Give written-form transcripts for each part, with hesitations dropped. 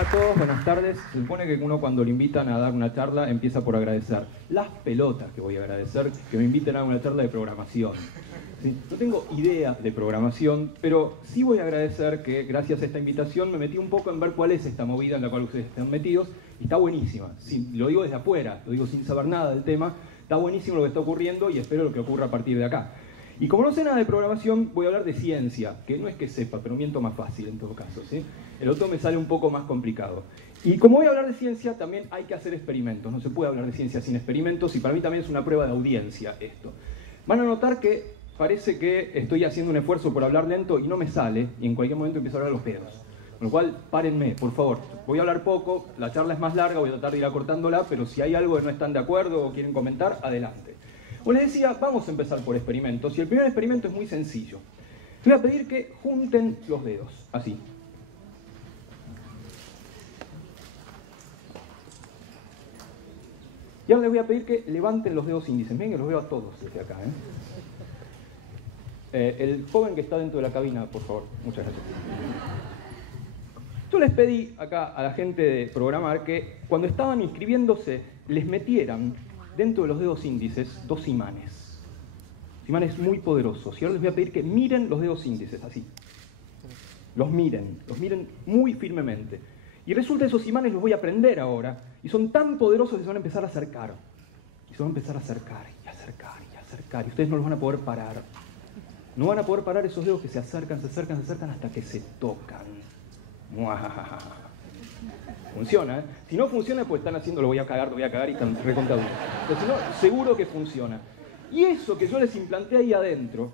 Hola a todos, buenas tardes. Se supone que uno cuando le invitan a dar una charla empieza por agradecer. Las pelotas que voy a agradecer que me inviten a dar una charla de programación. ¿Sí? No tengo idea de programación, pero sí voy a agradecer que gracias a esta invitación me metí un poco en ver cuál es esta movida en la cual ustedes están metidos y está buenísima. Sí, lo digo desde afuera, lo digo sin saber nada del tema, está buenísimo lo que está ocurriendo y espero lo que ocurra a partir de acá. Y como no sé nada de programación, voy a hablar de ciencia, que no es que sepa, pero miento más fácil en todo caso, ¿sí? El otro me sale un poco más complicado. Y como voy a hablar de ciencia, también hay que hacer experimentos. No se puede hablar de ciencia sin experimentos y para mí también es una prueba de audiencia esto. Van a notar que parece que estoy haciendo un esfuerzo por hablar lento y no me sale, y en cualquier momento empiezo a hablar los pedos. Con lo cual, párenme, por favor. Voy a hablar poco, la charla es más larga, voy a tratar de ir acortándola, pero si hay algo que no están de acuerdo o quieren comentar, adelante. Como les decía, vamos a empezar por experimentos, y el primer experimento es muy sencillo. Les voy a pedir que junten los dedos, así. Y ahora les voy a pedir que levanten los dedos índices. Miren que los veo a todos desde acá, el joven que está dentro de la cabina, por favor. Muchas gracias. Yo les pedí acá a la gente de programar que cuando estaban inscribiéndose les metieran dentro de los dedos índices 2 imanes. Imanes muy poderosos. Y ahora les voy a pedir que miren los dedos índices, así. Los miren muy firmemente. Y resulta que esos imanes los voy a prender ahora. Y son tan poderosos que se van a empezar a acercar. Y se van a empezar a acercar y acercar y acercar. Y ustedes no los van a poder parar. No van a poder parar esos dedos que se acercan, se acercan, se acercan hasta que se tocan. Funciona, ¿eh? Si no funciona, pues están haciendo lo voy a cagar y están recontados. Pero si no, seguro que funciona. Y eso que yo les implanté ahí adentro,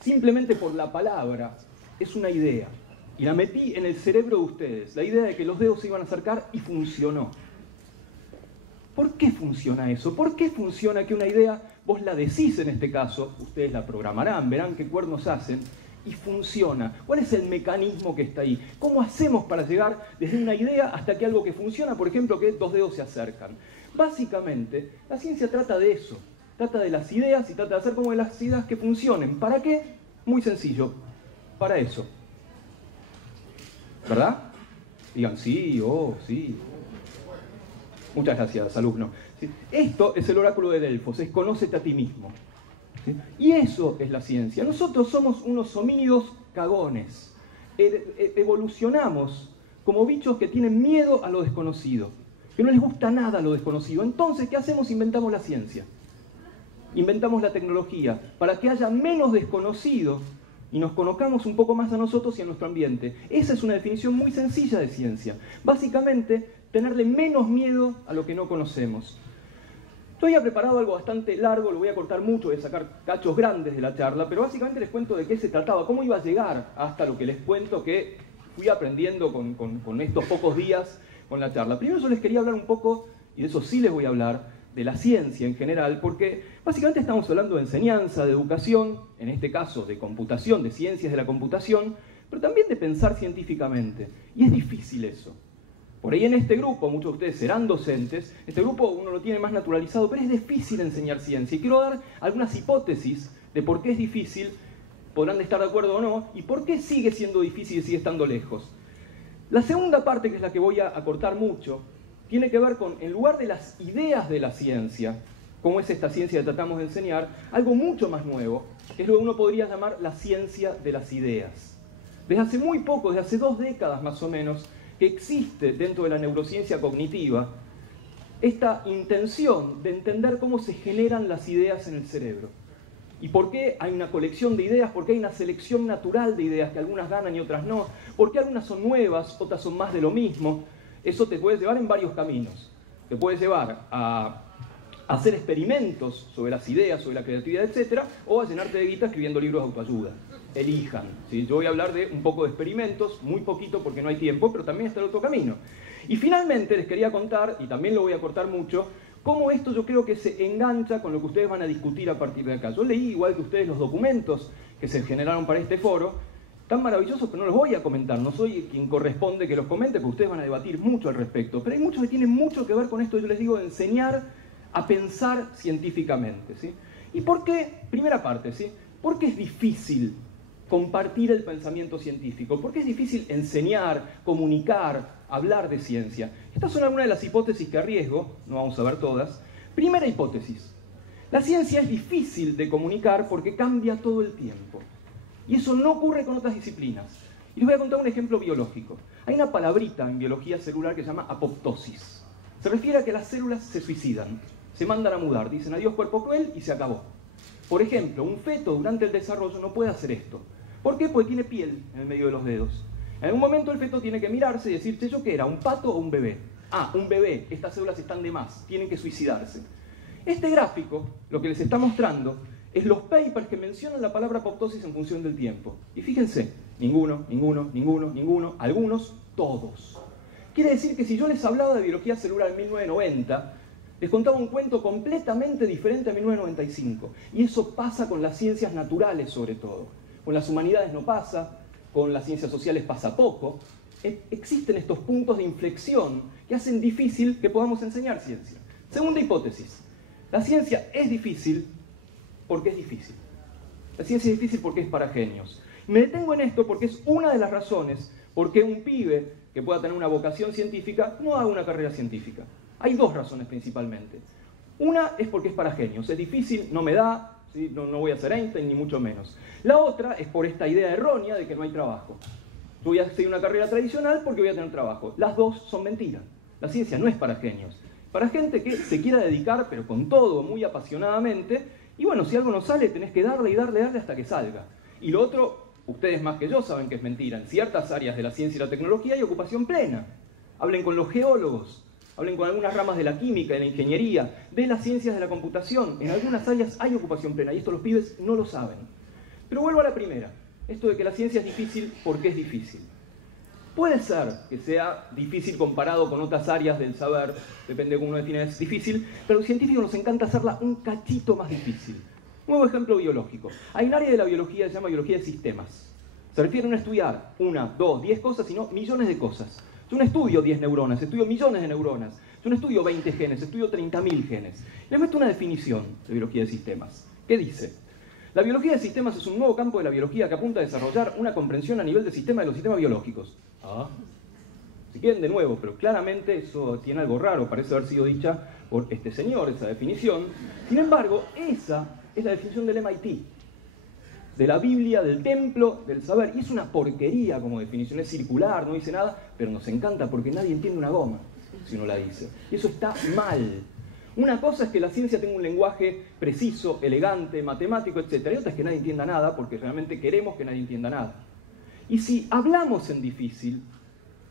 simplemente por la palabra, es una idea. Y la metí en el cerebro de ustedes. La idea de que los dedos se iban a acercar y funcionó. ¿Por qué funciona eso? ¿Por qué funciona que una idea, vos la decís en este caso, ustedes la programarán, verán qué cuernos hacen, y funciona? ¿Cuál es el mecanismo que está ahí? ¿Cómo hacemos para llegar desde una idea hasta que algo que funciona, por ejemplo, que 2 dedos se acercan? Básicamente, la ciencia trata de eso. Trata de las ideas y trata de hacer como de las ideas que funcionen. ¿Para qué? Muy sencillo. Para eso. ¿Verdad? Digan, sí, sí. Muchas gracias, alumno. Esto es el oráculo de Delfos, es conócete a ti mismo. ¿Sí? Y eso es la ciencia. Nosotros somos unos homínidos cagones. Evolucionamos como bichos que tienen miedo a lo desconocido, que no les gusta nada lo desconocido. Entonces, ¿qué hacemos? Inventamos la ciencia. Inventamos la tecnología para que haya menos desconocido y nos conozcamos un poco más a nosotros y a nuestro ambiente. Esa es una definición muy sencilla de ciencia. Básicamente, tenerle menos miedo a lo que no conocemos. Yo había preparado algo bastante largo, lo voy a cortar mucho, voy a sacar cachos grandes de la charla, pero básicamente les cuento de qué se trataba, cómo iba a llegar hasta lo que les cuento que fui aprendiendo con estos pocos días con la charla. Primero yo les quería hablar un poco, y de eso sí les voy a hablar, de la ciencia en general, porque básicamente estamos hablando de enseñanza, de educación, en este caso de computación, de ciencias de la computación, pero también de pensar científicamente. Y es difícil eso. Por ahí en este grupo, muchos de ustedes serán docentes, este grupo uno lo tiene más naturalizado, pero es difícil enseñar ciencia. Y quiero dar algunas hipótesis de por qué es difícil, podrán estar de acuerdo o no, y por qué sigue siendo difícil y sigue estando lejos. La segunda parte, que es la que voy a acortar mucho, tiene que ver con, en lugar de las ideas de la ciencia, como es esta ciencia que tratamos de enseñar, algo mucho más nuevo, que es lo que uno podría llamar la ciencia de las ideas. Desde hace muy poco, desde hace 2 décadas más o menos, que existe dentro de la neurociencia cognitiva esta intención de entender cómo se generan las ideas en el cerebro. ¿Y por qué hay una colección de ideas? ¿Por qué hay una selección natural de ideas, que algunas ganan y otras no? ¿Por qué algunas son nuevas, otras son más de lo mismo? Eso te puede llevar en varios caminos. Te puede llevar a hacer experimentos sobre las ideas, sobre la creatividad, etc. O a llenarte de guita escribiendo libros de autoayuda. Elijan. ¿Sí? Yo voy a hablar de un poco de experimentos, muy poquito porque no hay tiempo, pero también está el otro camino. Y finalmente les quería contar, y también lo voy a cortar mucho, cómo esto yo creo que se engancha con lo que ustedes van a discutir a partir de acá. Yo leí, igual que ustedes, los documentos que se generaron para este foro, tan maravillosos que no los voy a comentar, no soy quien corresponde que los comente, porque ustedes van a debatir mucho al respecto, pero hay muchos que tienen mucho que ver con esto, yo les digo, de enseñar a pensar científicamente, ¿sí? ¿Y por qué? Primera parte, ¿sí? ¿Por qué es difícil compartir el pensamiento científico? ¿Por qué es difícil enseñar, comunicar, hablar de ciencia? Estas son algunas de las hipótesis que arriesgo, no vamos a ver todas. Primera hipótesis: la ciencia es difícil de comunicar porque cambia todo el tiempo. Y eso no ocurre con otras disciplinas. Y les voy a contar un ejemplo biológico. Hay una palabrita en biología celular que se llama apoptosis. Se refiere a que las células se suicidan, se mandan a mudar, dicen adiós cuerpo cruel y se acabó. Por ejemplo, un feto durante el desarrollo no puede hacer esto. ¿Por qué? Porque tiene piel en el medio de los dedos. En algún momento el feto tiene que mirarse y decir, ¿yo qué era? ¿Un pato o un bebé? Ah, un bebé, estas células están de más, tienen que suicidarse. Este gráfico, lo que les está mostrando, es los papers que mencionan la palabra apoptosis en función del tiempo. Y fíjense, ninguno, ninguno, ninguno, ninguno, algunos, todos. Quiere decir que si yo les hablaba de biología celular en 1990, les contaba un cuento completamente diferente a 1995. Y eso pasa con las ciencias naturales sobre todo. Con las humanidades no pasa, con las ciencias sociales pasa poco. Existen estos puntos de inflexión que hacen difícil que podamos enseñar ciencia. Segunda hipótesis: la ciencia es difícil porque es difícil. La ciencia es difícil porque es para genios. Me detengo en esto porque es una de las razones por qué un pibe que pueda tener una vocación científica no haga una carrera científica. Hay dos razones principalmente. Una es porque es para genios. Es difícil, no me da, ¿sí? No voy a ser Einstein ni mucho menos. La otra es por esta idea errónea de que no hay trabajo. Yo voy a seguir una carrera tradicional porque voy a tener trabajo. Las dos son mentiras. La ciencia no es para genios. Para gente que se quiera dedicar, pero con todo, muy apasionadamente. Y bueno, si algo no sale, tenés que darle y darle y darle hasta que salga. Y lo otro, ustedes más que yo saben que es mentira. En ciertas áreas de la ciencia y la tecnología hay ocupación plena. Hablen con los geólogos, hablen con algunas ramas de la química, de la ingeniería, de las ciencias de la computación. En algunas áreas hay ocupación plena y esto los pibes no lo saben. Pero vuelvo a la primera. Esto de que la ciencia es difícil porque es difícil. Puede ser que sea difícil comparado con otras áreas del saber, depende de cómo uno define es difícil, pero a los científicos nos encanta hacerla un cachito más difícil. Nuevo ejemplo biológico. Hay un área de la biología que se llama biología de sistemas. Se refiere a no estudiar 1, 2, 10 cosas, sino millones de cosas. Yo no estudio 10 neuronas, estudio millones de neuronas. Yo no estudio 20 genes, estudio 30.000 genes. Les meto una definición de biología de sistemas. ¿Qué dice? La biología de sistemas es un nuevo campo de la biología que apunta a desarrollar una comprensión a nivel de sistema de los sistemas biológicos. Si quieren de nuevo, pero claramente eso tiene algo raro, parece haber sido dicha por este señor, esa definición. Sin embargo, esa es la definición del MIT, de la Biblia, del templo, del saber. Y es una porquería como definición, es circular, no dice nada, pero nos encanta porque nadie entiende una goma si uno la dice. Y eso está mal. Una cosa es que la ciencia tenga un lenguaje preciso, elegante, matemático, etc. Y otra es que nadie entienda nada, porque realmente queremos que nadie entienda nada. Y si hablamos en difícil,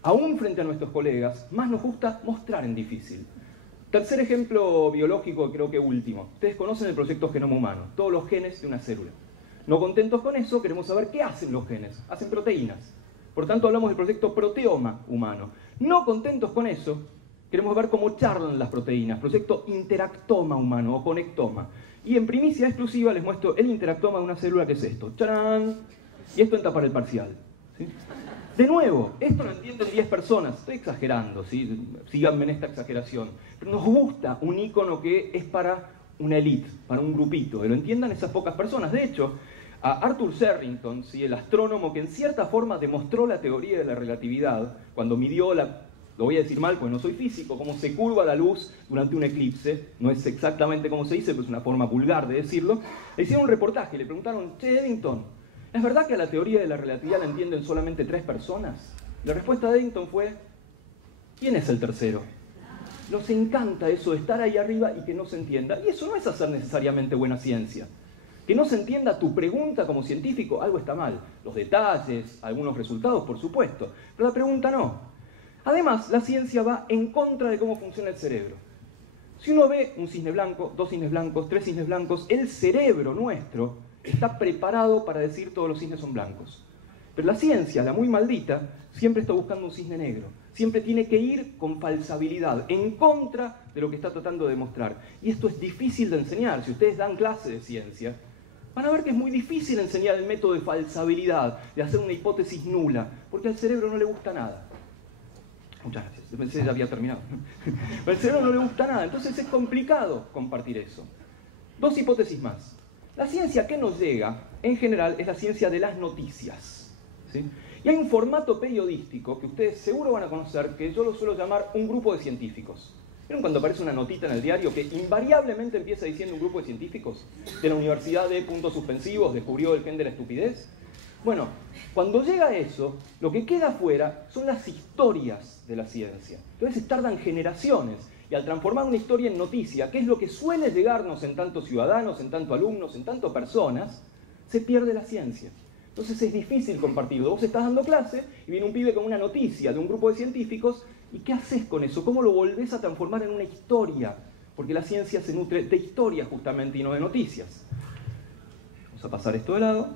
aún frente a nuestros colegas, más nos gusta mostrar en difícil. Tercer ejemplo biológico, creo que último. Ustedes conocen el proyecto Genoma Humano, todos los genes de una célula. No contentos con eso, queremos saber qué hacen los genes. Hacen proteínas. Por tanto, hablamos del proyecto Proteoma Humano. No contentos con eso, queremos ver cómo charlan las proteínas. Proyecto Interactoma Humano o Conectoma. Y en primicia exclusiva les muestro el interactoma de una célula que es esto. ¡Charán! Y esto entra para el parcial. ¿Sí? De nuevo, esto lo entienden 10 personas. Estoy exagerando, ¿sí? Síganme en esta exageración. Pero nos gusta un icono que es para una élite, para un grupito, que lo entiendan esas pocas personas. De hecho, a Arthur Sherrington, ¿sí? El astrónomo que en cierta forma demostró la teoría de la relatividad, cuando midió la... Lo voy a decir mal porque no soy físico, cómo se curva la luz durante un eclipse. No es exactamente como se dice, pero es una forma vulgar de decirlo. Le hicieron un reportaje, le preguntaron, che, Eddington, ¿es verdad que a la teoría de la relatividad la entienden solamente 3 personas? La respuesta de Eddington fue, ¿quién es el tercero? Nos encanta eso de estar ahí arriba y que no se entienda. Y eso no es hacer necesariamente buena ciencia. Que no se entienda tu pregunta como científico, algo está mal. Los detalles, algunos resultados, por supuesto, pero la pregunta no. Además, la ciencia va en contra de cómo funciona el cerebro. Si uno ve un cisne blanco, 2 cisnes blancos, 3 cisnes blancos, el cerebro nuestro está preparado para decir todos los cisnes son blancos. Pero la ciencia, la muy maldita, siempre está buscando un cisne negro. Siempre tiene que ir con falsabilidad, en contra de lo que está tratando de demostrar. Y esto es difícil de enseñar. Si ustedes dan clase de ciencia, van a ver que es muy difícil enseñar el método de falsabilidad, de hacer una hipótesis nula, porque al cerebro no le gusta nada. Muchas gracias, pensé que ya había terminado. Al cerebro no le gusta nada, entonces es complicado compartir eso. 2 hipótesis más. La ciencia que nos llega, en general, es la ciencia de las noticias, ¿sí? Y hay un formato periodístico que ustedes seguro van a conocer, que yo lo suelo llamar un grupo de científicos. ¿Vieron cuando aparece una notita en el diario que invariablemente empieza diciendo un grupo de científicos? De la Universidad de puntos suspensivos descubrió el gen de la estupidez. Bueno, cuando llega eso, lo que queda afuera son las historias de la ciencia. Entonces tardan generaciones, y al transformar una historia en noticia, que es lo que suele llegarnos en tantos ciudadanos, en tantos alumnos, en tantas personas, se pierde la ciencia. Entonces es difícil compartirlo. Vos estás dando clase y viene un pibe con una noticia de un grupo de científicos, ¿y qué haces con eso? ¿Cómo lo volvés a transformar en una historia? Porque la ciencia se nutre de historias justamente y no de noticias. Vamos a pasar esto de lado.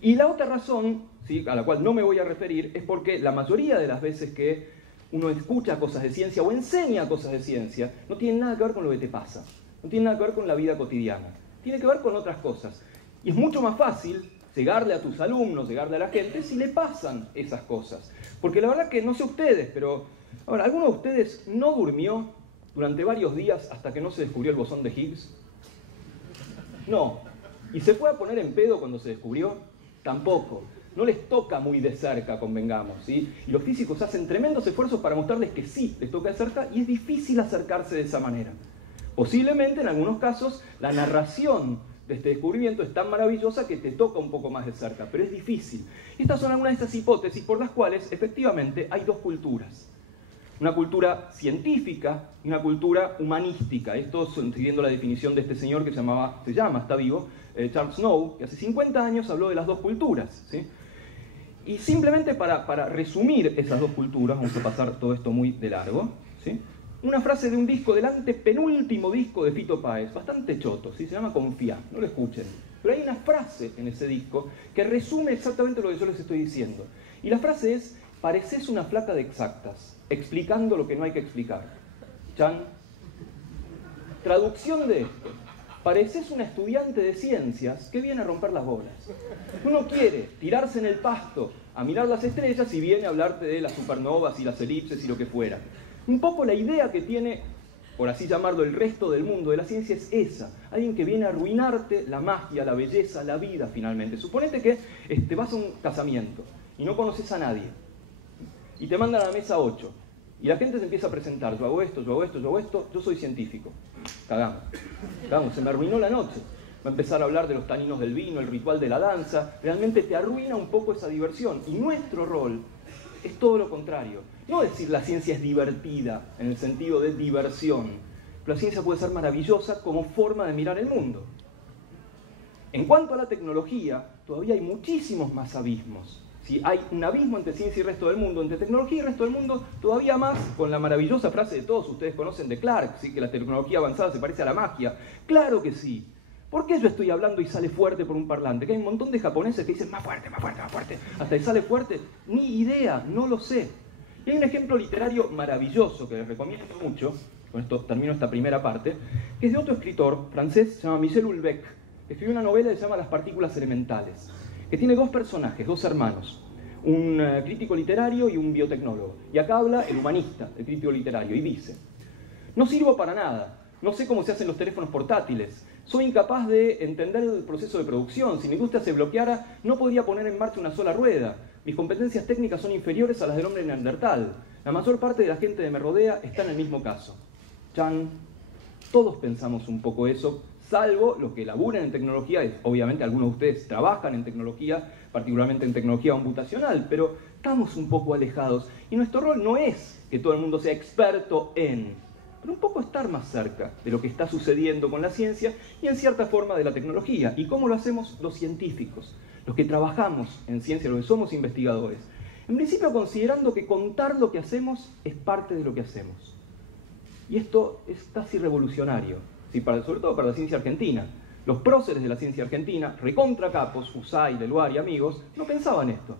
Y la otra razón, ¿sí?, a la cual no me voy a referir, es porque la mayoría de las veces que uno escucha cosas de ciencia o enseña cosas de ciencia, no tiene nada que ver con lo que te pasa, no tiene nada que ver con la vida cotidiana, tiene que ver con otras cosas. Y es mucho más fácil llegarle a tus alumnos, llegarle a la gente, si le pasan esas cosas. Porque la verdad que, no sé ustedes, pero ahora, ¿alguno de ustedes no durmió durante varios días hasta que no se descubrió el bosón de Higgs? No. ¿Y se fue a poner en pedo cuando se descubrió? Tampoco. No les toca muy de cerca, convengamos, ¿sí? Y los físicos hacen tremendos esfuerzos para mostrarles que sí, les toca de cerca, y es difícil acercarse de esa manera. Posiblemente, en algunos casos, la narración de este descubrimiento es tan maravillosa que te toca un poco más de cerca, pero es difícil. Y estas son algunas de estas hipótesis por las cuales, efectivamente, hay dos culturas. Una cultura científica y una cultura humanística. Esto siguiendo la definición de este señor que está vivo, Charles Snow, que hace 50 años habló de las dos culturas, ¿sí? Y simplemente para resumir esas dos culturas, vamos a pasar todo esto muy de largo, ¿sí?, una frase de un disco, del antepenúltimo disco de Fito Páez, bastante choto, ¿sí?, se llama Confía, no lo escuchen. Pero hay una frase en ese disco que resume exactamente lo que yo les estoy diciendo. Y la frase es: pareces una flaca de exactas, explicando lo que no hay que explicar. Chan. Traducción de esto: pareces una estudiante de ciencias que viene a romper las bolas. Uno quiere tirarse en el pasto a mirar las estrellas y viene a hablarte de las supernovas y las elipses y lo que fuera. Un poco la idea que tiene, por así llamarlo, el resto del mundo de la ciencia es esa. Alguien que viene a arruinarte la magia, la belleza, la vida finalmente. Suponete que vas a un casamiento y no conoces a nadie. Y te mandan a la mesa 8. Y la gente se empieza a presentar: yo hago esto, yo hago esto, yo hago esto, yo soy científico. Cagamos, se me arruinó la noche. Va a empezar a hablar de los taninos del vino, el ritual de la danza. Realmente te arruina un poco esa diversión. Y nuestro rol es todo lo contrario. No decir la ciencia es divertida, en el sentido de diversión. Pero la ciencia puede ser maravillosa como forma de mirar el mundo. En cuanto a la tecnología, todavía hay muchísimos más abismos. Si hay un abismo entre ciencia y el resto del mundo, entre tecnología y el resto del mundo, todavía más, con la maravillosa frase de todos ustedes conocen de Clark, ¿sí?, que la tecnología avanzada se parece a la magia. ¡Claro que sí! ¿Por qué yo estoy hablando y sale fuerte por un parlante? Que hay un montón de japoneses que dicen más fuerte, más fuerte, más fuerte, hasta que sale fuerte. Ni idea, no lo sé. Y hay un ejemplo literario maravilloso que les recomiendo mucho, con esto termino esta primera parte, que es de otro escritor francés, se llama Michel Houellebecq, que escribió una novela que se llama Las partículas elementales, que tiene dos personajes, dos hermanos, un crítico literario y un biotecnólogo. Y acá habla el humanista, el crítico literario, y dice: no sirvo para nada, no sé cómo se hacen los teléfonos portátiles, soy incapaz de entender el proceso de producción, si la industria se bloqueara no podría poner en marcha una sola rueda, mis competencias técnicas son inferiores a las del hombre neandertal, la mayor parte de la gente que me rodea está en el mismo caso. Chan. Todos pensamos un poco eso, salvo los que laburan en tecnología. Obviamente algunos de ustedes trabajan en tecnología, particularmente en tecnología computacional, pero estamos un poco alejados. Y nuestro rol no es que todo el mundo sea experto en, pero un poco estar más cerca de lo que está sucediendo con la ciencia y en cierta forma de la tecnología. ¿Y cómo lo hacemos los científicos? Los que trabajamos en ciencia, los que somos investigadores. En principio considerando que contar lo que hacemos es parte de lo que hacemos. Y esto es casi revolucionario, ¿sí?, sobre todo para la ciencia argentina. Los próceres de la ciencia argentina, recontra capos, Usay, Leluar y amigos, no pensaban esto.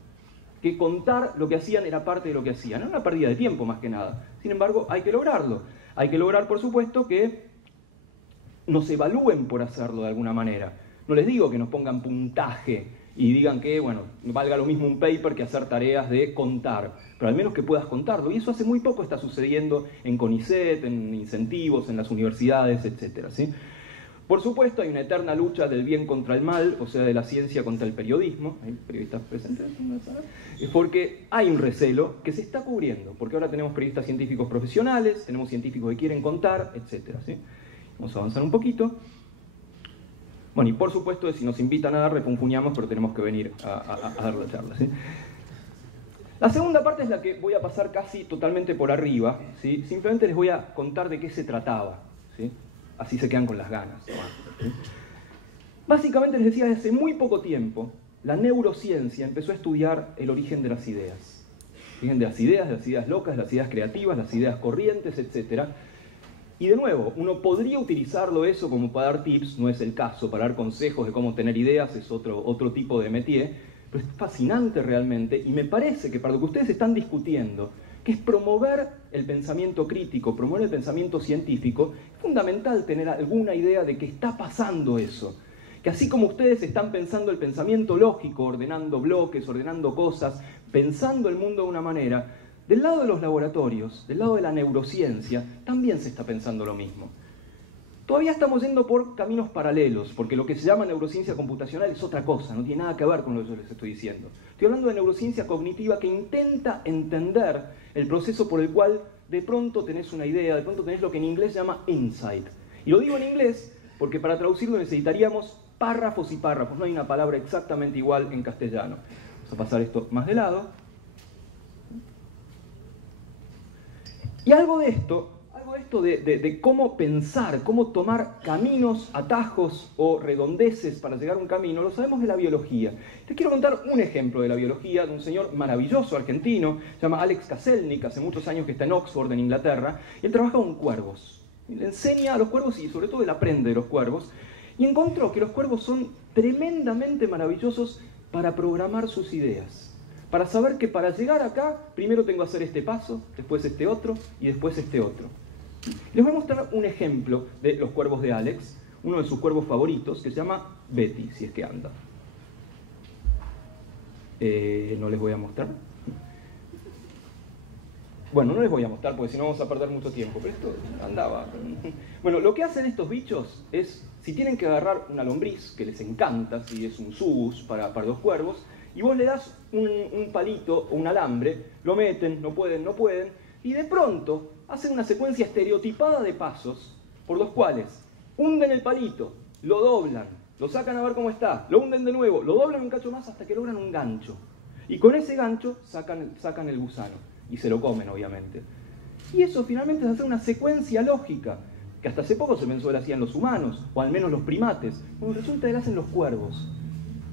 Que contar lo que hacían era parte de lo que hacían. Era una pérdida de tiempo más que nada. Sin embargo, hay que lograrlo. Hay que lograr, por supuesto, que nos evalúen por hacerlo de alguna manera. No les digo que nos pongan puntaje y digan que, bueno, valga lo mismo un paper que hacer tareas de contar, pero al menos que puedas contarlo. Y eso hace muy poco está sucediendo en CONICET, en incentivos, en las universidades, etc., ¿sí? Por supuesto, hay una eterna lucha del bien contra el mal, o sea, de la ciencia contra el periodismo. ¿Hay periodistas presentes en la sala? Es porque hay un recelo que se está cubriendo, porque ahora tenemos periodistas científicos profesionales, tenemos científicos que quieren contar, etc. ¿Sí? Vamos a avanzar un poquito. Bueno, y por supuesto, si nos invitan a dar, refunfuñamos, pero tenemos que venir a dar la charla. ¿Sí? La segunda parte es la que voy a pasar casi totalmente por arriba. ¿Sí? Simplemente les voy a contar de qué se trataba. ¿Sí? Así se quedan con las ganas. ¿Sí? Básicamente les decía, desde hace muy poco tiempo, la neurociencia empezó a estudiar el origen de las ideas. De las ideas locas, de las ideas creativas, las ideas corrientes, etc. Y de nuevo, uno podría utilizarlo eso como para dar tips, no es el caso, para dar consejos de cómo tener ideas, es otro tipo de métier, pero es fascinante realmente, y me parece que para lo que ustedes están discutiendo, que es promover el pensamiento crítico, promover el pensamiento científico, es fundamental tener alguna idea de que está pasando eso. Que así como ustedes están pensando el pensamiento lógico, ordenando bloques, ordenando cosas, pensando el mundo de una manera, del lado de los laboratorios, del lado de la neurociencia, también se está pensando lo mismo. Todavía estamos yendo por caminos paralelos, porque lo que se llama neurociencia computacional es otra cosa, no tiene nada que ver con lo que yo les estoy diciendo. Estoy hablando de neurociencia cognitiva que intenta entender el proceso por el cual de pronto tenés una idea, de pronto tenés lo que en inglés se llama insight. Y lo digo en inglés porque para traducirlo necesitaríamos párrafos y párrafos, no hay una palabra exactamente igual en castellano. Vamos a pasar esto más de lado. Y algo de esto de cómo pensar, cómo tomar caminos, atajos o redondeces para llegar a un camino, lo sabemos de la biología. Te quiero contar un ejemplo de la biología de un señor maravilloso argentino, se llama Alex Kaselnik, hace muchos años que está en Oxford, en Inglaterra, y él trabaja con cuervos. Y le enseña a los cuervos y sobre todo él aprende de los cuervos, y encontró que los cuervos son tremendamente maravillosos para programar sus ideas. Para saber que para llegar acá, primero tengo que hacer este paso, después este otro y después este otro. Les voy a mostrar un ejemplo de los cuervos de Alex, uno de sus cuervos favoritos, que se llama Betty, si es que anda. No les voy a mostrar. Bueno, no les voy a mostrar porque si no vamos a perder mucho tiempo, pero esto andaba. Bueno, lo que hacen estos bichos es, si tienen que agarrar una lombriz, que les encanta, si es un subus para los cuervos, y vos le das un palito o un alambre, lo meten, no pueden, y de pronto hacen una secuencia estereotipada de pasos por los cuales hunden el palito, lo doblan, lo sacan a ver cómo está, lo hunden de nuevo, lo doblan un cacho más hasta que logran un gancho. Y con ese gancho sacan el gusano y se lo comen, obviamente. Y eso finalmente es hacer una secuencia lógica, que hasta hace poco se pensó que la hacían los humanos, o al menos los primates. Bueno, resulta que la hacen los cuervos.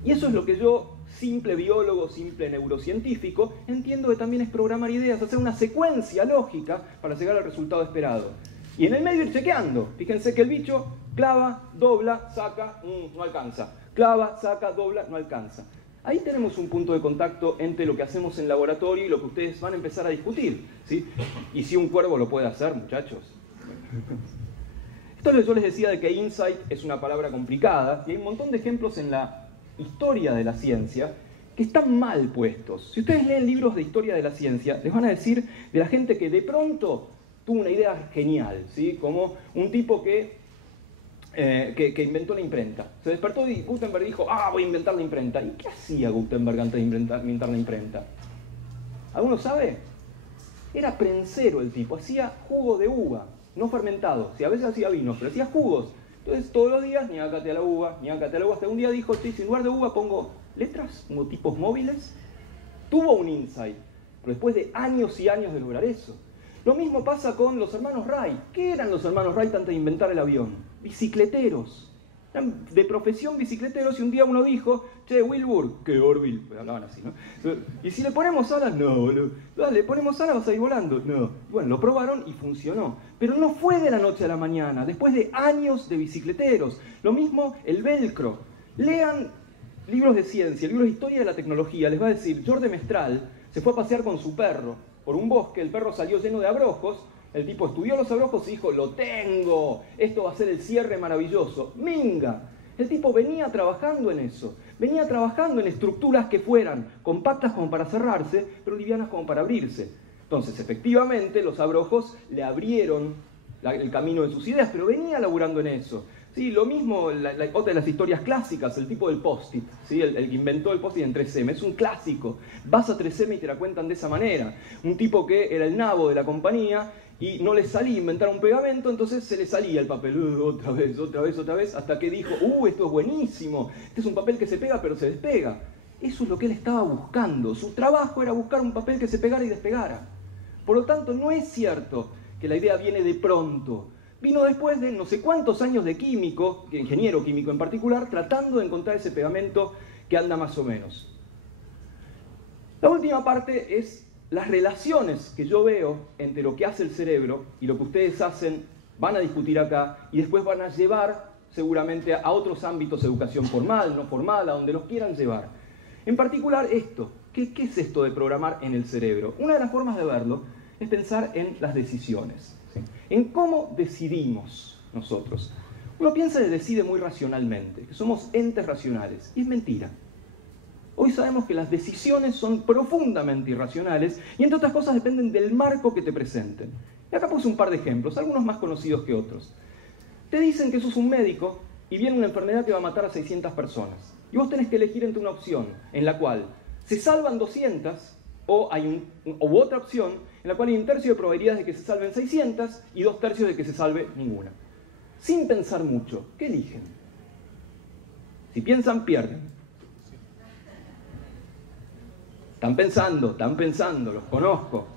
Y eso es lo que yo, simple biólogo, simple neurocientífico, entiendo que también es programar ideas, hacer una secuencia lógica para llegar al resultado esperado. Y en el medio ir chequeando. Fíjense que el bicho clava, dobla, saca, no alcanza. Clava, saca, dobla, no alcanza. Ahí tenemos un punto de contacto entre lo que hacemos en laboratorio y lo que ustedes van a empezar a discutir, ¿sí? Y si un cuervo lo puede hacer, muchachos. Esto es lo que yo les decía de que insight es una palabra complicada, y hay un montón de ejemplos en la historia de la ciencia que están mal puestos. Si ustedes leen libros de historia de la ciencia, les van a decir de la gente que de pronto tuvo una idea genial, ¿sí? Como un tipo que inventó la imprenta. Se despertó y Gutenberg dijo, voy a inventar la imprenta. ¿Y qué hacía Gutenberg antes de inventar la imprenta? ¿Alguno sabe? Era prensero el tipo, hacía jugo de uva, no fermentado. Sí, a veces hacía vinos, pero hacía jugos. Entonces todos los días, ñácate a la uva, hasta un día dijo, sí, en lugar de uva pongo letras, como tipos móviles. Tuvo un insight, pero después de años y años de lograr eso. Lo mismo pasa con los hermanos Wright. ¿Qué eran los hermanos Wright antes de inventar el avión? Bicicleteros. Eran de profesión bicicleteros, y un día uno dijo, che, Wilbur, que Orville, pues hablaban así, ¿no? Y si le ponemos alas, no, le ponemos alas, vas a ir volando, no. Bueno, lo probaron y funcionó. Pero no fue de la noche a la mañana, después de años de bicicleteros. Lo mismo el velcro. Lean libros de ciencia, libros de historia de la tecnología, les va a decir, George de Mestral se fue a pasear con su perro por un bosque, el perro salió lleno de abrojos, el tipo estudió los abrojos y dijo, lo tengo, esto va a ser el cierre maravilloso. ¡Minga! El tipo venía trabajando en eso, venía trabajando en estructuras que fueran compactas como para cerrarse, pero livianas como para abrirse. Entonces, efectivamente, los abrojos le abrieron el camino de sus ideas, pero venía laburando en eso. Sí, lo mismo, otra de las historias clásicas, el tipo del post-it, ¿sí? El que inventó el post-it en 3M, es un clásico. Vas a 3M y te la cuentan de esa manera. Un tipo que era el nabo de la compañía y no le salía inventar un pegamento, entonces se le salía el papel, otra vez, hasta que dijo, esto es buenísimo, este es un papel que se pega pero se despega. Eso es lo que él estaba buscando. Su trabajo era buscar un papel que se pegara y despegara. Por lo tanto, no es cierto que la idea viene de pronto. Vino después de no sé cuántos años de químico, ingeniero químico en particular, tratando de encontrar ese pegamento que anda más o menos. La última parte es las relaciones que yo veo entre lo que hace el cerebro y lo que ustedes hacen, van a discutir acá y después van a llevar seguramente a otros ámbitos de educación formal, no formal, a donde los quieran llevar. En particular esto, ¿qué es esto de programar en el cerebro? Una de las formas de verlo es pensar en las decisiones. En cómo decidimos nosotros. Uno piensa y decide muy racionalmente, que somos entes racionales, y es mentira. Hoy sabemos que las decisiones son profundamente irracionales y entre otras cosas dependen del marco que te presenten. Y acá puse un par de ejemplos, algunos más conocidos que otros. Te dicen que sos un médico y viene una enfermedad que va a matar a 600 personas. Y vos tenés que elegir entre una opción en la cual se salvan 200 o hay otra opción en la cual hay 1/3 de probabilidades de que se salven 600 y 2/3 de que se salve ninguna. Sin pensar mucho, ¿qué eligen? Si piensan, pierden. Están pensando, los conozco.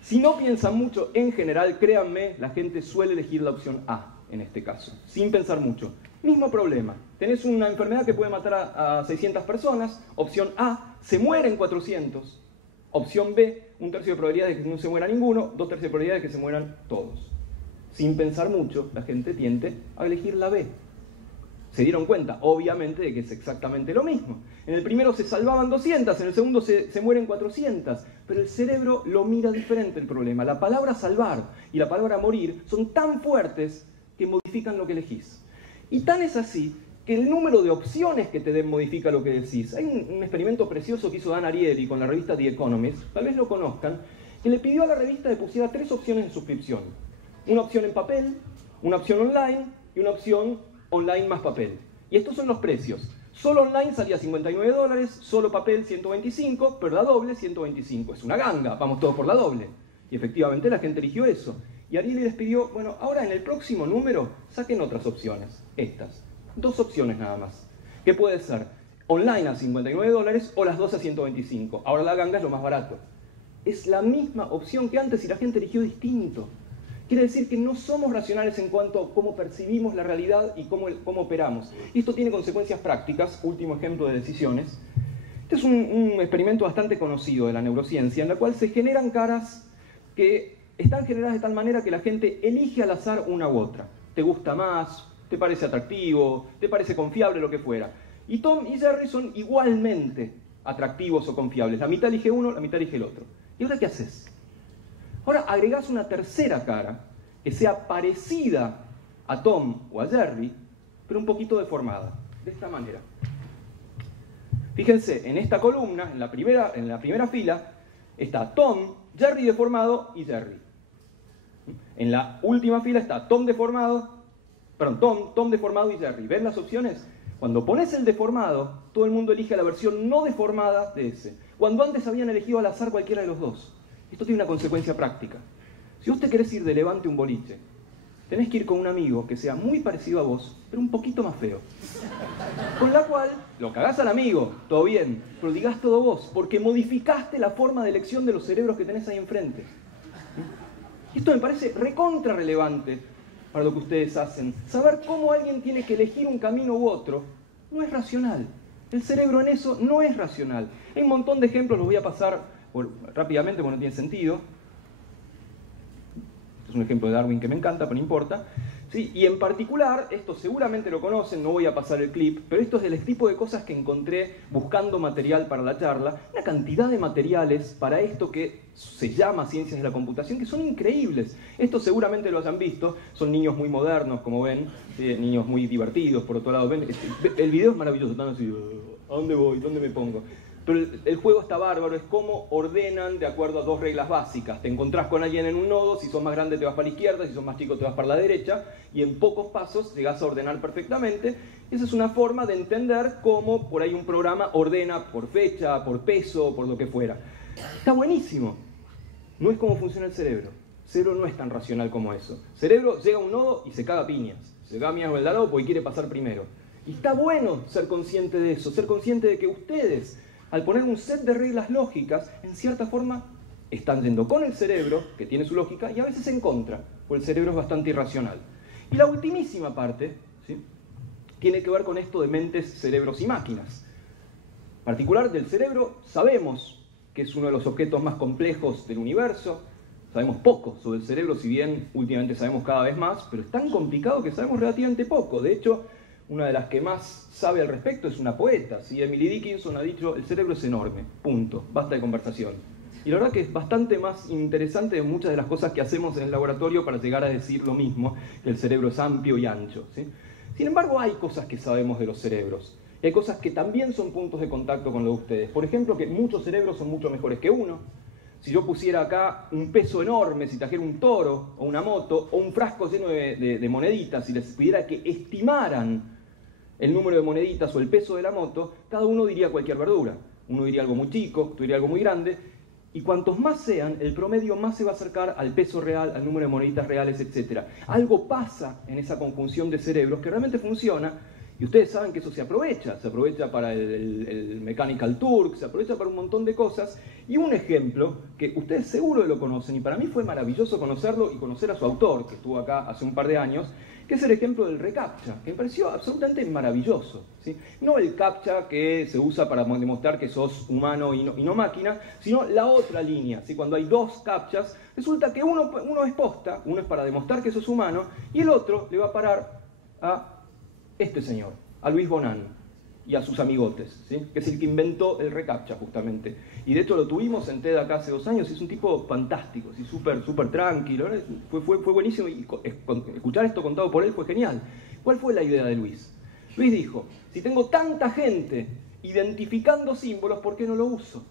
Si no piensan mucho, en general, créanme, la gente suele elegir la opción A, en este caso, sin pensar mucho. Mismo problema, tenés una enfermedad que puede matar a 600 personas, opción A, se mueren 400. Opción B, 1/3 de probabilidades de que no se muera ninguno, 2/3 de probabilidades de que se mueran todos. Sin pensar mucho, la gente tiende a elegir la B. Se dieron cuenta, obviamente, de que es exactamente lo mismo. En el primero se salvaban 200, en el segundo se mueren 400, pero el cerebro lo mira diferente el problema. La palabra salvar y la palabra morir son tan fuertes que modifican lo que elegís. Y tan es así que el número de opciones que te den modifica lo que decís. Hay un experimento precioso que hizo Dan Ariely con la revista The Economist, tal vez lo conozcan, que le pidió a la revista que pusiera 3 opciones de suscripción. Una opción en papel, una opción online y una opción online más papel. Y estos son los precios. Solo online salía $59, solo papel 125, pero la doble 125. Es una ganga, vamos todos por la doble. Y efectivamente la gente eligió eso. Y Ariely les pidió, bueno, ahora en el próximo número saquen otras opciones, estas. 2 opciones nada más. ¿Qué puede ser? Online a $59 o las dos a 125. Ahora la ganga es lo más barato. Es la misma opción que antes y la gente eligió distinto. Quiere decir que no somos racionales en cuanto a cómo percibimos la realidad y cómo operamos. Y esto tiene consecuencias prácticas, último ejemplo de decisiones. Este es un experimento bastante conocido de la neurociencia, en la cual se generan caras que están generadas de tal manera que la gente elige al azar una u otra. ¿Te gusta más? ¿Te parece atractivo? ¿Te parece confiable? Lo que fuera. Y Tom y Jerry son igualmente atractivos o confiables. La mitad elige uno, la mitad elige el otro. ¿Y ahora qué haces? Ahora agregás una tercera cara que sea parecida a Tom o a Jerry, pero un poquito deformada, de esta manera. Fíjense, en esta columna, en la primera fila, está Tom, Jerry deformado y Jerry. En la última fila está Tom deformado y Jerry. ¿Ven las opciones? Cuando pones el deformado, todo el mundo elige la versión no deformada de ese. Cuando antes habían elegido al azar cualquiera de los dos. Esto tiene una consecuencia práctica. Si vos te querés ir de Levante a un boliche, tenés que ir con un amigo que sea muy parecido a vos, pero un poquito más feo. Con la cual, lo cagás al amigo, todo bien, pero digás todo vos, porque modificaste la forma de elección de los cerebros que tenés ahí enfrente. Y esto me parece recontra relevante para lo que ustedes hacen. Saber cómo alguien tiene que elegir un camino u otro no es racional. El cerebro en eso no es racional. Hay un montón de ejemplos, los voy a pasar rápidamente porque no tiene sentido. Es un ejemplo de Darwin que me encanta, pero no importa. ¿Sí? Y en particular, esto seguramente lo conocen, no voy a pasar el clip, pero esto es del tipo de cosas que encontré buscando material para la charla. Una cantidad de materiales para esto que se llama ciencias de la computación, que son increíbles. Esto seguramente lo hayan visto, son niños muy modernos, como ven, niños muy divertidos, por otro lado. ¿Ven? El video es maravilloso, están así, ¿a dónde voy? ¿Dónde me pongo? Pero el juego está bárbaro, es cómo ordenan de acuerdo a dos reglas básicas. Te encontrás con alguien en un nodo, si sos más grande te vas para la izquierda, si sos más chico te vas para la derecha, y en pocos pasos llegás a ordenar perfectamente. Esa es una forma de entender cómo por ahí un programa ordena por fecha, por peso, por lo que fuera. Está buenísimo. No es cómo funciona el cerebro. El cerebro no es tan racional como eso. El cerebro llega a un nodo y se caga piñas. Se caga piñas con el lado porque quiere pasar primero. Y está bueno ser consciente de eso, ser consciente de que ustedes, al poner un set de reglas lógicas, en cierta forma están yendo con el cerebro, que tiene su lógica, y a veces en contra, porque el cerebro es bastante irracional. Y la ultimísima parte, ¿sí?, tiene que ver con esto de mentes, cerebros y máquinas. En particular del cerebro, sabemos que es uno de los objetos más complejos del universo, sabemos poco sobre el cerebro, si bien últimamente sabemos cada vez más, pero es tan complicado que sabemos relativamente poco. De hecho, una de las que más sabe al respecto es una poeta, ¿sí? Emily Dickinson ha dicho, el cerebro es enorme, punto, basta de conversación. Y la verdad que es bastante más interesante de muchas de las cosas que hacemos en el laboratorio para llegar a decir lo mismo, que el cerebro es amplio y ancho, ¿sí? Sin embargo, hay cosas que sabemos de los cerebros, y hay cosas que también son puntos de contacto con lo de ustedes. Por ejemplo, que muchos cerebros son mucho mejores que uno. Si yo pusiera acá un peso enorme, si trajera un toro, o una moto, o un frasco lleno de moneditas, y les pidiera que estimaran el número de moneditas o el peso de la moto, cada uno diría cualquier verdura. Uno diría algo muy chico, otro diría algo muy grande, y cuantos más sean, el promedio más se va a acercar al peso real, al número de moneditas reales, etc. Algo pasa en esa conjunción de cerebros que realmente funciona, y ustedes saben que eso se aprovecha para el Mechanical Turk, se aprovecha para un montón de cosas, y un ejemplo que ustedes seguro lo conocen, y para mí fue maravilloso conocerlo y conocer a su autor, que estuvo acá hace un par de años, que es el ejemplo del reCAPTCHA, que me pareció absolutamente maravilloso, ¿sí? No el CAPTCHA que se usa para demostrar que sos humano y no máquina, sino la otra línea, ¿sí? Cuando hay dos CAPTCHAs, resulta que uno es posta, uno es para demostrar que sos humano, y el otro le va a parar a este señor, a Luis Bonan y a sus amigotes, ¿sí?, que es el que inventó el reCAPTCHA justamente. Y de hecho lo tuvimos en TED acá hace 2 años, y es un tipo fantástico, ¿sí?, súper tranquilo, fue buenísimo, y escuchar esto contado por él fue genial. ¿Cuál fue la idea de Luis? Luis dijo, si tengo tanta gente identificando símbolos, ¿por qué no lo uso?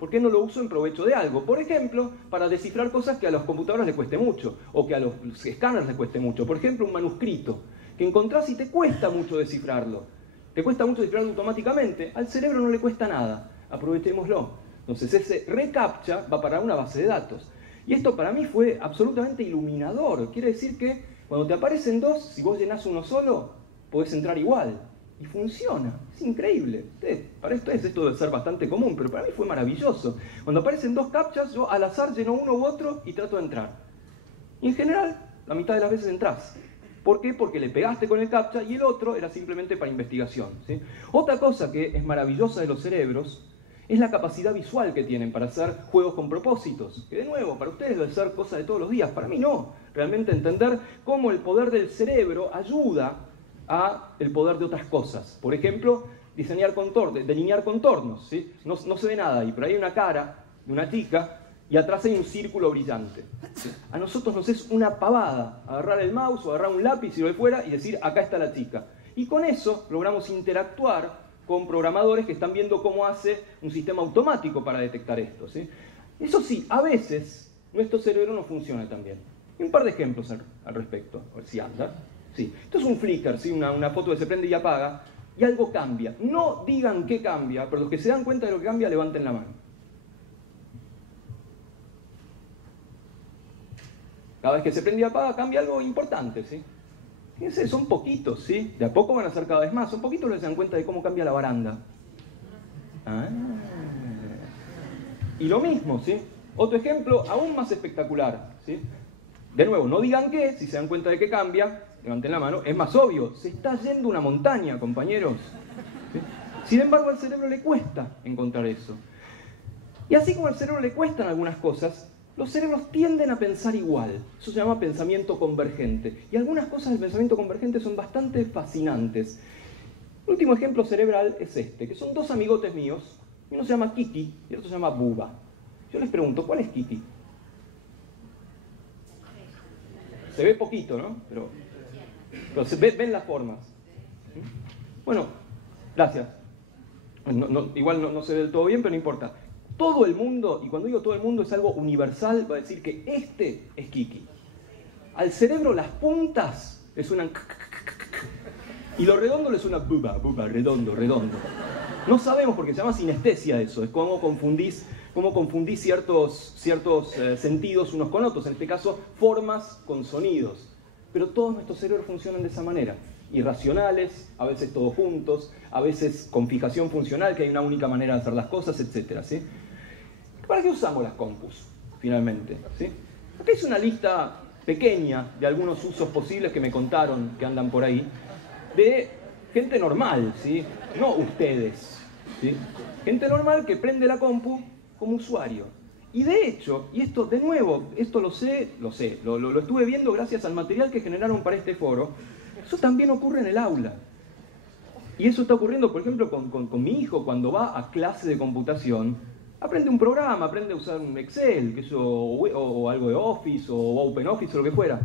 ¿Por qué no lo uso en provecho de algo? Por ejemplo, para descifrar cosas que a las computadoras les cueste mucho, o que a los escáneres les cueste mucho. Por ejemplo, un manuscrito que encontrás y te cuesta mucho descifrarlo. Te cuesta mucho descifrarlo automáticamente. Al cerebro no le cuesta nada. Aprovechémoslo. Entonces ese reCAPTCHA va para una base de datos. Y esto para mí fue absolutamente iluminador. Quiere decir que cuando te aparecen dos, si vos llenás uno solo, podés entrar igual. Y funciona. Es increíble. Para esto debe ser bastante común, pero para mí fue maravilloso. Cuando aparecen dos CAPTCHAs, yo al azar lleno uno u otro y trato de entrar. Y en general, la mitad de las veces entrás. ¿Por qué? Porque le pegaste con el CAPTCHA y el otro era simplemente para investigación, ¿sí? Otra cosa que es maravillosa de los cerebros es la capacidad visual que tienen para hacer juegos con propósitos. Que de nuevo, para ustedes debe ser cosa de todos los días, para mí no. Realmente entender cómo el poder del cerebro ayuda a el poder de otras cosas. Por ejemplo, delinear contornos, ¿sí? No se ve nada ahí, pero hay una cara de una chica y atrás hay un círculo brillante. A nosotros nos es una pavada agarrar el mouse o agarrar un lápiz y lo de fuera y decir, acá está la chica. Y con eso logramos interactuar con programadores que están viendo cómo hace un sistema automático para detectar esto, ¿sí? Eso sí, a veces nuestro cerebro no funciona tan bien. Y un par de ejemplos al respecto, a ver si anda. Sí. Esto es un flicker, ¿sí? Una foto que se prende y apaga, y algo cambia. No digan qué cambia, pero los que se dan cuenta de lo que cambia, levanten la mano. Cada vez que se prende y apaga, cambia algo importante, ¿sí? Fíjense, son poquitos, ¿sí? De a poco van a ser cada vez más. Son poquitos los que se dan cuenta de cómo cambia la baranda. Ah. Y lo mismo, ¿sí? Otro ejemplo aún más espectacular, ¿sí? De nuevo, no digan qué, si se dan cuenta de que cambia, levanten la mano. Es más obvio, se está yendo una montaña, compañeros. ¿Sí? Sin embargo, al cerebro le cuesta encontrar eso. Y así como al cerebro le cuestan algunas cosas, los cerebros tienden a pensar igual. Eso se llama pensamiento convergente. Y algunas cosas del pensamiento convergente son bastante fascinantes. El último ejemplo cerebral es este, que son 2 amigotes míos. Uno se llama Kiki y el otro se llama Buba. Yo les pregunto, ¿cuál es Kiki? Se ve poquito, ¿no? Pero ven las formas. Bueno, gracias. igual no se ve del todo bien, pero no importa. Todo el mundo, y cuando digo todo el mundo es algo universal, va a decir que este es Kiki. Al cerebro las puntas le suenan y lo redondo le suena buba, redondo. No sabemos porque se llama sinestesia eso, es cómo confundís ciertos sentidos unos con otros, en este caso formas con sonidos. Pero todos nuestros cerebros funcionan de esa manera. Irracionales, a veces todos juntos, a veces con fijación funcional, que hay una única manera de hacer las cosas, etc. ¿Sí? ¿Para qué usamos las compus, finalmente? ¿Sí? Acá hice una lista pequeña de algunos usos posibles que me contaron, que andan por ahí, de gente normal, ¿sí? No ustedes, ¿sí? Gente normal que prende la compu como usuario. Y de hecho, y esto de nuevo, esto lo estuve viendo gracias al material que generaron para este foro, eso también ocurre en el aula. Y eso está ocurriendo, por ejemplo, con mi hijo cuando va a clase de computación. Aprende un programa, aprende a usar un Excel, o algo de Office, o OpenOffice, o lo que fuera.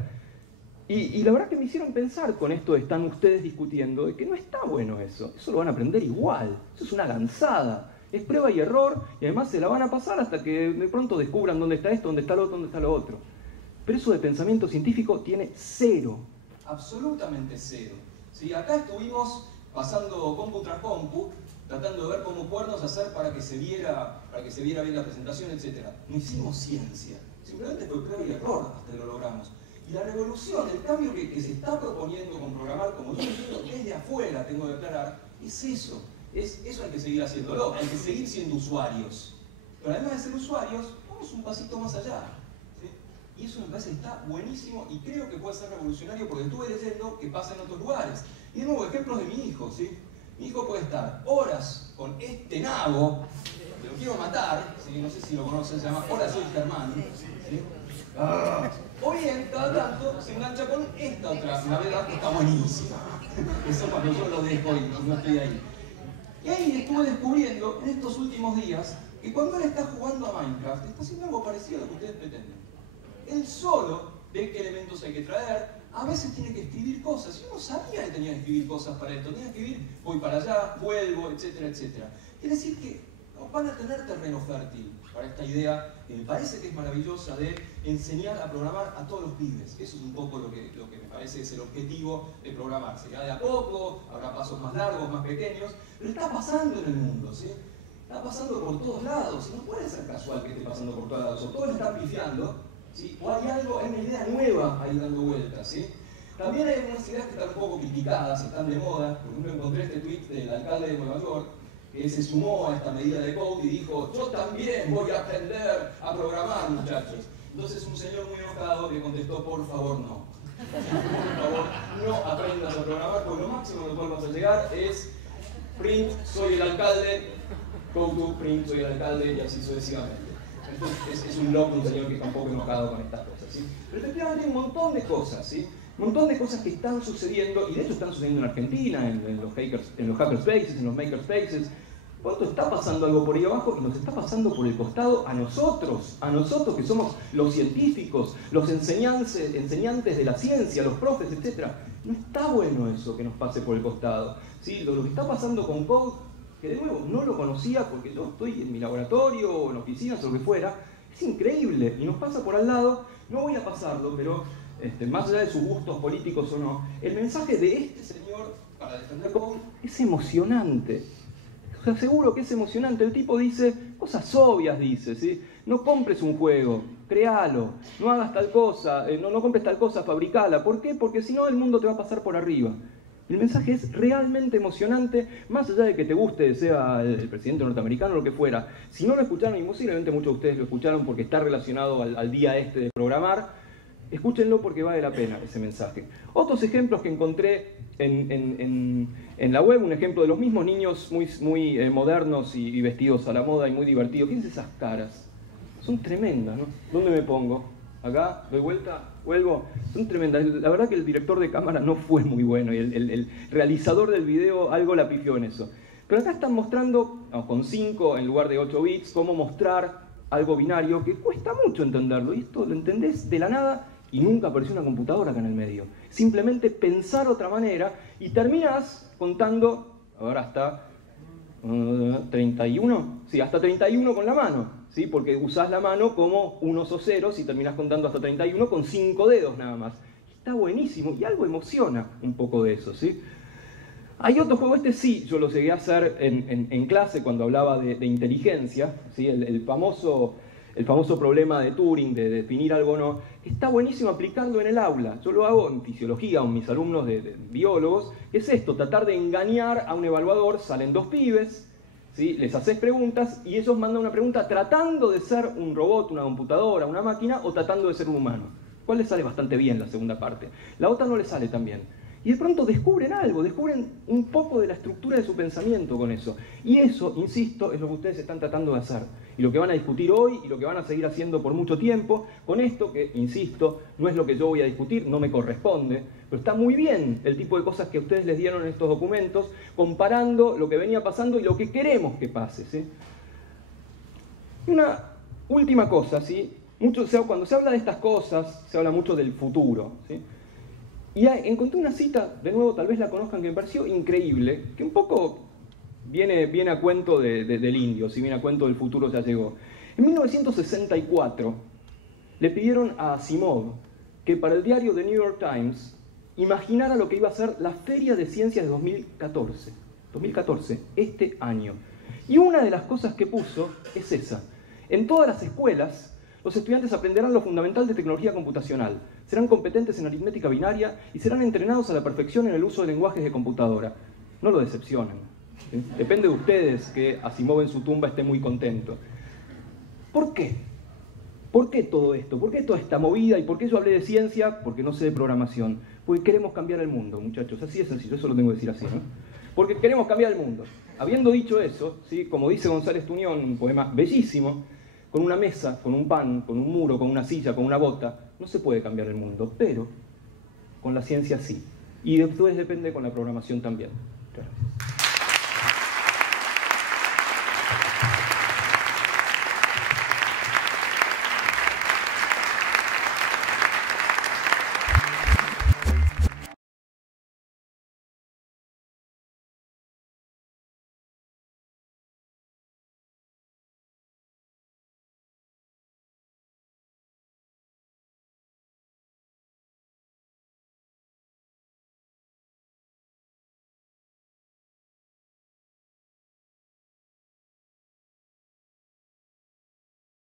Y la verdad que me hicieron pensar con esto de están ustedes discutiendo, de que no está bueno eso. Eso lo van a aprender igual. Eso es una gansada. Es prueba y error, y además se la van a pasar hasta que de pronto descubran dónde está esto, dónde está lo otro, dónde está lo otro. Pero eso de pensamiento científico tiene cero. Absolutamente cero. ¿Sí? Acá estuvimos pasando compu tras compu, tratando de ver cómo podernos hacer para que se viera bien la presentación, etc. No hicimos ciencia. Simplemente fue prueba y error hasta que lo logramos. Y la revolución, el cambio que se está proponiendo con programar, como yo entiendo desde afuera, tengo que aclarar, es eso. Eso hay que seguir haciéndolo, hay que seguir siendo usuarios. Pero además de ser usuarios, vamos un pasito más allá. ¿Sí? Y eso me parece que está buenísimo y creo que puede ser revolucionario porque estuve leyendo que pasa en otros lugares. Y de nuevo, ejemplos de mi hijo. ¿Sí? Mi hijo puede estar horas con este nabo, que lo quiero matar, ¿sí? No sé si lo conocen, se llama Hola soy Germán. ¿Sí? O bien, cada tanto se engancha con esta otra navedad que está buenísima. Eso cuando yo lo dejo y no estoy ahí. Y ahí estuve descubriendo en estos últimos días que cuando él está jugando a Minecraft, está haciendo algo parecido a lo que ustedes pretenden. Él solo ve qué elementos hay que traer, a veces tiene que escribir cosas. Yo no sabía que tenía que escribir cosas para esto, tenía que escribir, voy para allá, vuelvo, etcétera, etcétera. Quiere decir que van a tener terreno fértil para esta idea que me parece que es maravillosa de enseñar a programar a todos los pibes. Eso es un poco lo que me parece es el objetivo de programar. Será de a poco, habrá pasos más largos, más pequeños, pero está pasando en el mundo, ¿sí? Está pasando por todos lados, y no puede ser casual que esté pasando por todos lados, o todos están pifiando, ¿sí? O hay una idea nueva ahí dando vueltas, ¿sí? También hay algunas ideas que están un poco criticadas, están de moda. Por ejemplo, encontré este tweet del alcalde de Nueva York, que se sumó a esta medida de code y dijo, yo también voy a aprender a programar, muchachos. Entonces un señor muy enojado le contestó, por favor, no. Por favor, no aprendas a programar, porque lo máximo que podemos llegar es print, soy el alcalde, go to print, soy el alcalde, y así sucesivamente. Entonces es un loco, un señor que está un poco enojado con estas cosas, ¿sí? Pero efectivamente hay un montón de cosas, ¿sí? Un montón de cosas que están sucediendo, y de hecho están sucediendo en Argentina, en los hackerspaces, en los makerspaces. ¿Cuánto está pasando algo por ahí abajo? Y nos está pasando por el costado a nosotros que somos los científicos, los enseñantes de la ciencia, los profes, etc. No está bueno eso que nos pase por el costado. ¿Sí? Lo que está pasando con Code, que de nuevo no lo conocía porque yo estoy en mi laboratorio o en oficinas o lo que fuera, es increíble y nos pasa por al lado. No voy a pasarlo, pero más allá de sus gustos políticos o no, el mensaje de este señor para defender Code es emocionante. O sea, seguro que es emocionante. El tipo dice cosas obvias, dice, ¿sí? No compres un juego, créalo. No hagas tal cosa, no compres tal cosa, fabricala. ¿Por qué? Porque si no el mundo te va a pasar por arriba. El mensaje es realmente emocionante, más allá de que te guste, sea el presidente norteamericano o lo que fuera. Si no lo escucharon, y posiblemente muchos de ustedes lo escucharon porque está relacionado al día de programar, escúchenlo porque vale la pena ese mensaje. Otros ejemplos que encontré en la web, un ejemplo de los mismos niños muy modernos y vestidos a la moda y muy divertidos. Fíjense esas caras, son tremendas, ¿no? ¿Dónde me pongo? ¿Acá? ¿Doy vuelta? ¿Vuelvo? Son tremendas. La verdad que el director de cámara no fue muy bueno y el realizador del video algo la pifió en eso. Pero acá están mostrando, con 5 en lugar de 8 bits, cómo mostrar algo binario que cuesta mucho entenderlo. Y esto lo entendés de la nada y nunca apareció una computadora acá en el medio. Simplemente pensar otra manera y terminás contando, ahora está, 31, sí, hasta 31 con la mano, ¿sí? Porque usás la mano como unos o ceros y terminás contando hasta 31 con 5 dedos nada más. Está buenísimo y algo emociona un poco de eso, ¿sí? Hay otro juego, este sí, yo lo llegué a hacer en clase cuando hablaba de inteligencia, ¿sí? El famoso problema de Turing, de definir algo o no. Está buenísimo aplicarlo en el aula. Yo lo hago en fisiología con mis alumnos de biólogos. Es esto, tratar de engañar a un evaluador. Salen dos pibes, ¿sí? Les haces preguntas y ellos mandan una pregunta tratando de ser un robot, una computadora, una máquina o tratando de ser un humano. ¿Cuál les sale bastante bien la segunda parte? La otra no les sale tan bien. Y de pronto descubren algo, descubren un poco de la estructura de su pensamiento con eso. Y eso, insisto, es lo que ustedes están tratando de hacer. Y lo que van a discutir hoy y lo que van a seguir haciendo por mucho tiempo, con esto que, insisto, no es lo que yo voy a discutir, no me corresponde, pero está muy bien el tipo de cosas que ustedes les dieron en estos documentos, comparando lo que venía pasando y lo que queremos que pase, ¿sí? Y una última cosa, ¿sí? Cuando se habla de estas cosas, se habla mucho del futuro, ¿sí? Y encontré una cita, de nuevo, tal vez la conozcan, que me pareció increíble, que un poco viene a cuento del indio, si viene a cuento del futuro ya llegó. En 1964 le pidieron a Asimov que para el diario The New York Times imaginara lo que iba a ser la Feria de Ciencias de 2014, este año. Y una de las cosas que puso es esa. En todas las escuelas, los estudiantes aprenderán lo fundamental de tecnología computacional, serán competentes en aritmética binaria y serán entrenados a la perfección en el uso de lenguajes de computadora. No lo decepcionen, ¿sí? Depende de ustedes que Asimov en su tumba esté muy contento. ¿Por qué? ¿Por qué todo esto? ¿Por qué toda esta movida? ¿Y por qué yo hablé de ciencia? Porque no sé de programación. Porque queremos cambiar el mundo, muchachos. Así es sencillo, eso lo tengo que decir así, ¿no? Porque queremos cambiar el mundo. Habiendo dicho eso, ¿sí? Como dice González Tuñón, un poema bellísimo, con una mesa, con un pan, con un muro, con una silla, con una bota, no se puede cambiar el mundo, pero con la ciencia sí. Y después depende con la programación también. Gracias.